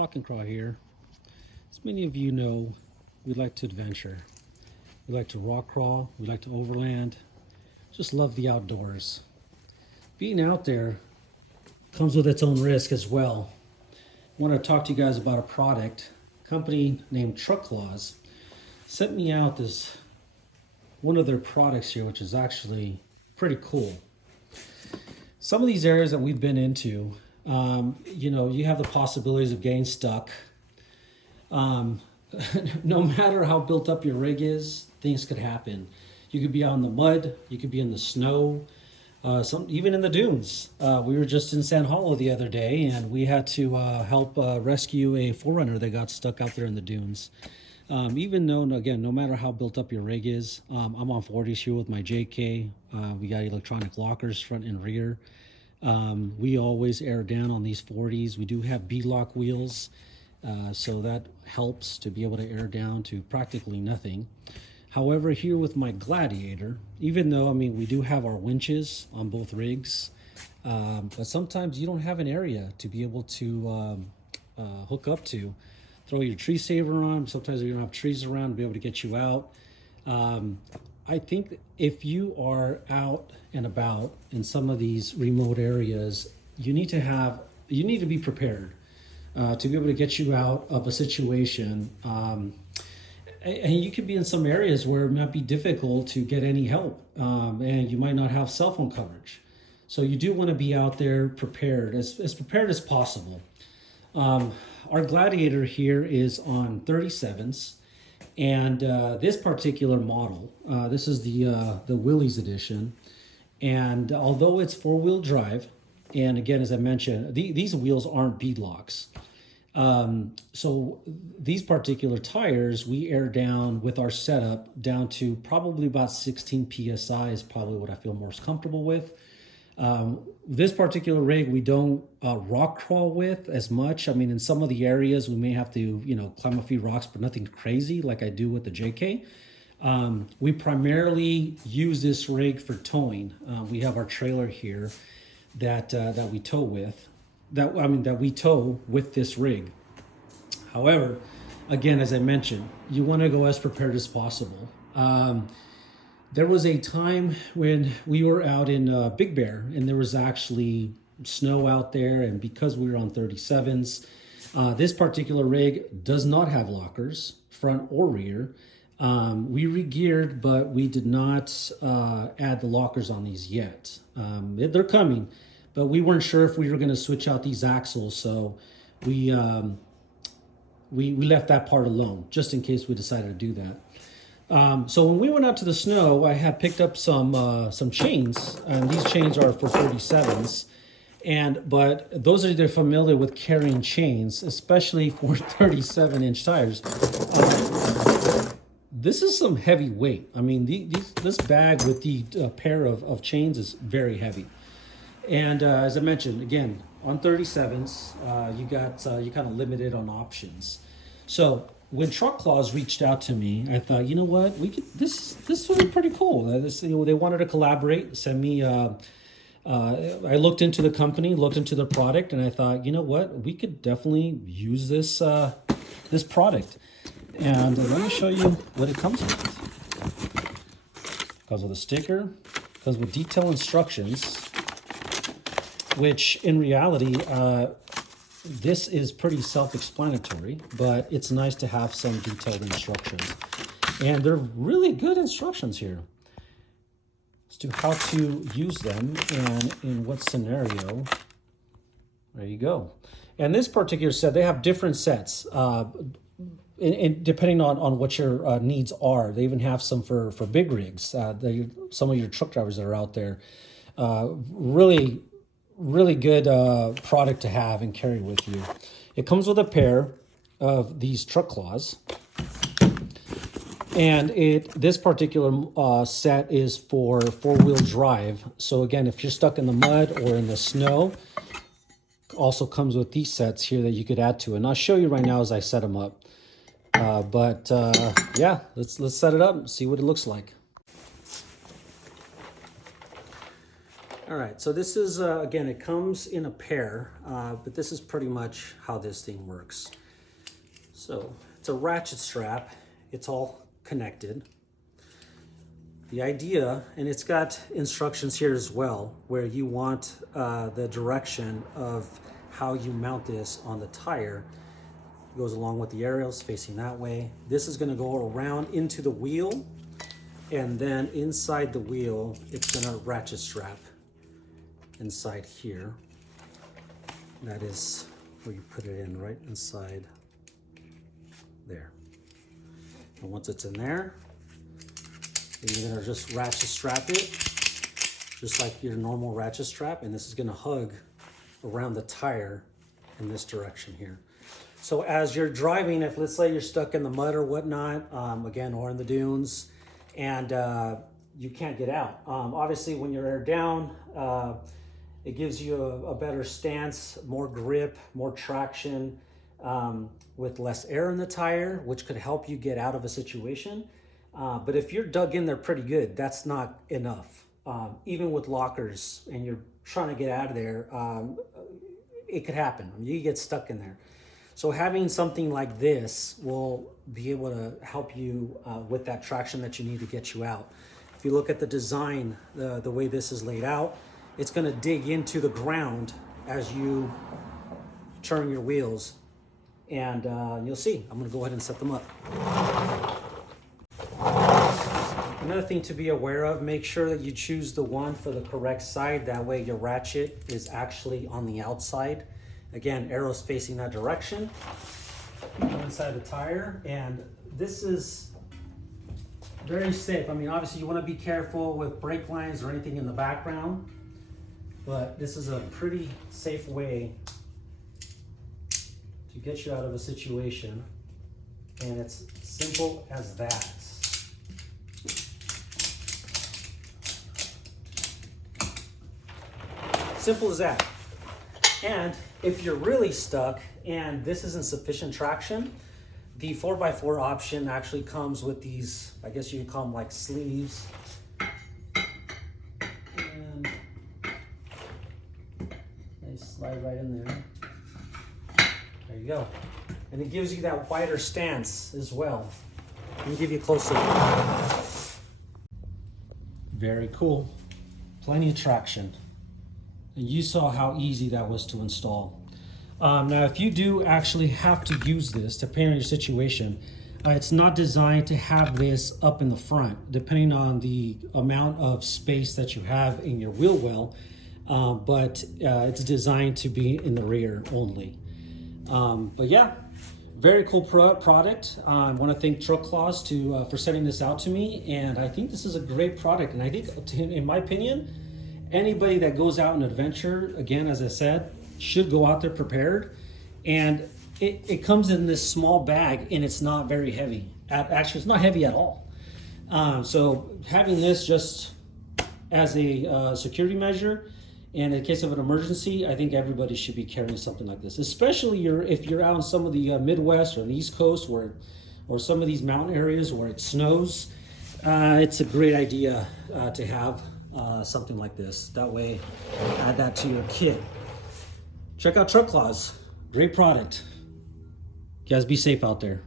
Clock and Crawl here. As many of you know, we like to adventure. We like to rock crawl, we like to overland, just love the outdoors. Being out there comes with its own risk as well. I want to talk to you guys about a product. A company named TruckClaws sent me out this one of their products here, which is actually pretty cool. Some of these areas that we've been into, you have the possibilities of getting stuck. No matter how built up your rig is, things could happen. You could be out in the mud, you could be in the snow, even in the dunes. We were just in San Hollow the other day, and we had to help rescue a 4Runner that got stuck out there in the dunes. Even though, again, no matter how built up your rig is, I'm on 40s here with my JK. We got electronic lockers front and rear. We always air down on these 40s. We do have B-lock wheels, so that helps to be able to air down to practically nothing. However, here with my Gladiator, even though, we do have our winches on both rigs, but sometimes you don't have an area to be able to hook up to. Throw your tree saver on. Sometimes you don't have trees around to be able to get you out. I think if you are out and about in some of these remote areas, you need to be prepared to be able to get you out of a situation. And you could be in some areas where it might be difficult to get any help, and you might not have cell phone coverage. So you do want to be out there prepared, as prepared as possible. Our Gladiator here is on 37s, and this particular model, this is the Willys edition, and although it's 4-wheel drive, and again, as I mentioned, these wheels aren't beadlocks. So these particular tires, we air down with our setup down to probably about 16 PSI is probably what I feel most comfortable with. This particular rig, we don't rock crawl with as much. In some of the areas we may have to, climb a few rocks, but nothing crazy like I do with the JK. We primarily use this rig for towing. We have our trailer here that we tow with, that we tow with this rig. However, again, as I mentioned, you want to go as prepared as possible. There was a time when we were out in Big Bear, and there was actually snow out there, and because we were on 37s, this particular rig does not have lockers, front or rear. We re-geared, but we did not add the lockers on these yet. They're coming, but we weren't sure if we were going to switch out these axles, so we left that part alone, just in case we decided to do that. So when we went out to the snow, I had picked up some chains, and these chains are for 37s. But those are, they're familiar with carrying chains, especially for 37-inch tires. This is some heavy weight. This bag with the pair of chains is very heavy. And as I mentioned, again, on 37s, you kind of limited on options. So when TruckClaws reached out to me, I thought, you know what, this would be pretty cool. They wanted to collaborate, send me. I looked into the company, looked into the product, and I thought, you know what, we could definitely use this product. And let me show you what it comes with. It comes with a sticker, it comes with detailed instructions, which in reality, this is pretty self-explanatory, but it's nice to have some detailed instructions. And they're really good instructions here as to how to use them and in what scenario. There you go. And this particular set, they have different sets, depending on what your needs are. They even have some for big rigs. Some of your truck drivers that are out there. Really good product to have and carry with you. It comes with a pair of these TruckClaws, and this particular set is for 4-wheel drive. So again, if you're stuck in the mud or in the snow, also comes with these sets here that you could add to it. And I'll show you right now as I set them up. Yeah, let's set it up and see what it looks like. All right, so this is, again, it comes in a pair, but this is pretty much how this thing works. So it's a ratchet strap. It's all connected. The idea, and it's got instructions here as well, where you want the direction of how you mount this on the tire. It goes along with the aerials facing that way. This is gonna go around into the wheel, and then inside the wheel, it's gonna ratchet strap inside here. That is where you put it in, right inside there. And once it's in there, then you're gonna just ratchet strap it, just like your normal ratchet strap, and this is gonna hug around the tire in this direction here. So as you're driving, if let's say you're stuck in the mud or whatnot, again, or in the dunes, and you can't get out. Obviously, when you're air down, it gives you a better stance, more grip, more traction, with less air in the tire, which could help you get out of a situation. But if you're dug in there pretty good, that's not enough. Even with lockers and you're trying to get out of there, it could happen. You get stuck in there. So having something like this will be able to help you with that traction that you need to get you out. If you look at the design, the way this is laid out, it's gonna dig into the ground as you turn your wheels, and you'll see. I'm gonna go ahead and set them up. Another thing to be aware of, make sure that you choose the one for the correct side. That way your ratchet is actually on the outside. Again, arrows facing that direction. Inside the tire, and this is very safe. I mean, obviously you want to be careful with brake lines or anything in the background, but this is a pretty safe way to get you out of a situation, and it's simple as that. Simple as that. And if you're really stuck and this isn't sufficient traction, the 4x4 option actually comes with these, I guess you could call them like sleeves. And they slide right in there. There you go. And it gives you that wider stance as well. Let me give you a close look. Very cool. Plenty of traction. And you saw how easy that was to install. Now, if you do actually have to use this, depending on your situation, it's not designed to have this up in the front, depending on the amount of space that you have in your wheel well, but it's designed to be in the rear only. But yeah, very cool product. I want to thank TruckClaws for sending this out to me, and I think this is a great product. And I think, in my opinion, anybody that goes out and adventure, again, as I said, should go out there prepared. And it comes in this small bag, and it's not very heavy. Actually, it's not heavy at all. So having this just as a security measure, and in case of an emergency, I think everybody should be carrying something like this, especially if you're out in some of the Midwest or the East Coast, or some of these mountain areas where it snows. It's a great idea to have something like this. That way, add that to your kit. Check out TruckClaws. Great product. You guys be safe out there.